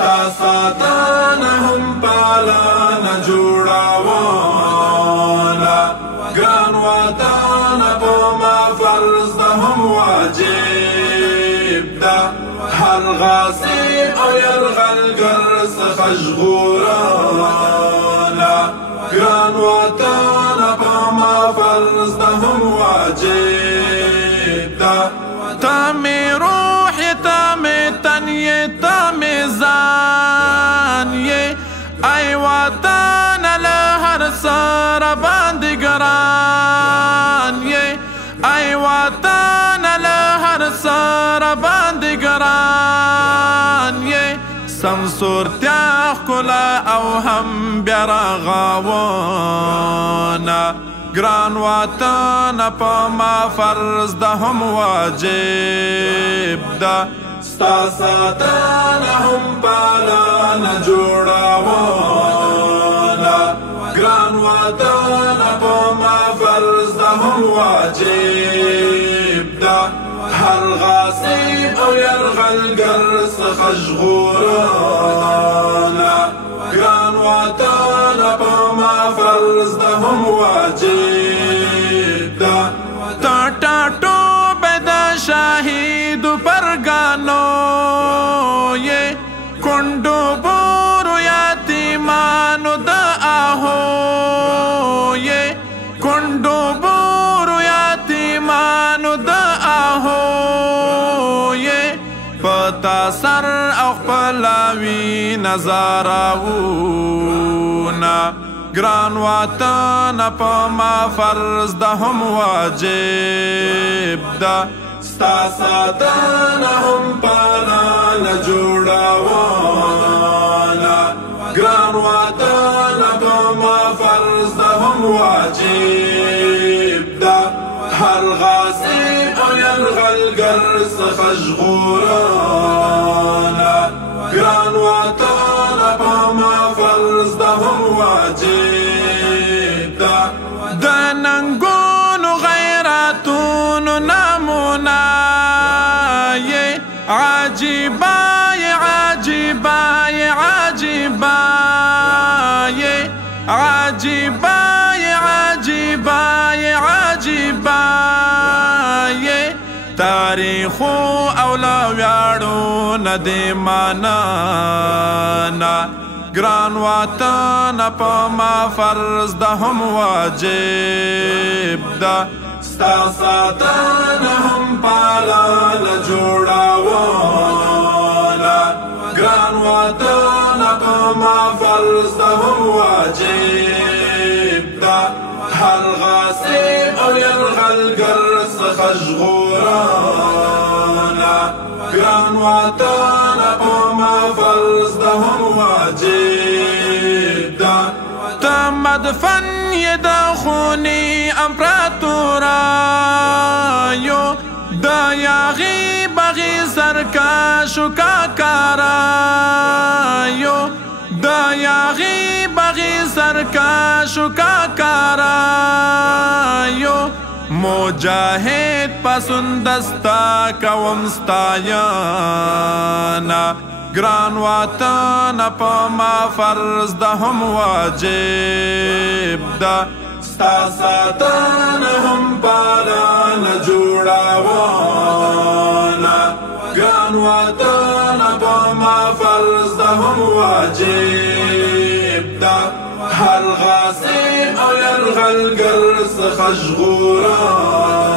ستا ساتانه هم پالانه جوړاوله ګران وطنه په ما فرض ده هم واجب ده هر غاصب او یرغلګر څخه ژغورله ګران وطنه په ما فرض ده هم واجب ده تا مې روح یې تا مې تن یې تا مې ځان یې ای وطنه له هر سره باندې ګران یې ای وطنه له هر سره باندې ګران یې سمسورتیا ښکلا او هم بیا رغاونه ګران وطنه په ما فرض ده هم واجب ده ستا ساتنه هم پالانه جوړاوله ګران وطنه په ما فرض ده هم واجب ده هر غاصب او یرغلګر څخه ژغورله ګران وطنه په ما فرض ده هم واجب ده تا ټاټوبې د شهیدو پرګانو یې کونډو بورو یتیمانو د آهو یې کونډو بورو یتیمانو د آهو یې پتا سر او خپلاوي نظاراوونه ګران وطنه په ما فرض ده هم واجب ده ستا ساتنه هم پالانه جوړاوله ګران وطنه په ما فرض ده هم واجب ده هر غاصب او یرغلګر څخه ژغورله ګران وطنه په ما فرض ده هم واجب ده د ننګونو غیرتونو نمونه یې عجیبه یې عجیبه یې عجیبه یې عجیبه یې عجیبه یې عجیبه یې تاریخو او له ویاړو نه دې مننه ګران وطنه په ما فرض ده هم واجب ده ستا ساتنه هم پالانه جوړاوله ګران وطنه په ما فرض ده هم واجب ده هر غاصب او یرغلګر څخه ژغورله ګران وطنه په ما فرض ده هم واجب ده ته مدفن یې د خوني امپراتورایو د یاغي بغي سرکشو کاکارایو د یاغي بغي سرکشو کاکارایو مجاهد پسون دستا کوم ستایانا ګران وطنه په ما فرض ده هم واجب ده ستا ساتنه هم پالانه جوړاوله ګران وطنه په ما فرض ده هم واجب ده هر غاصب او یرغلګر څخه ژغورله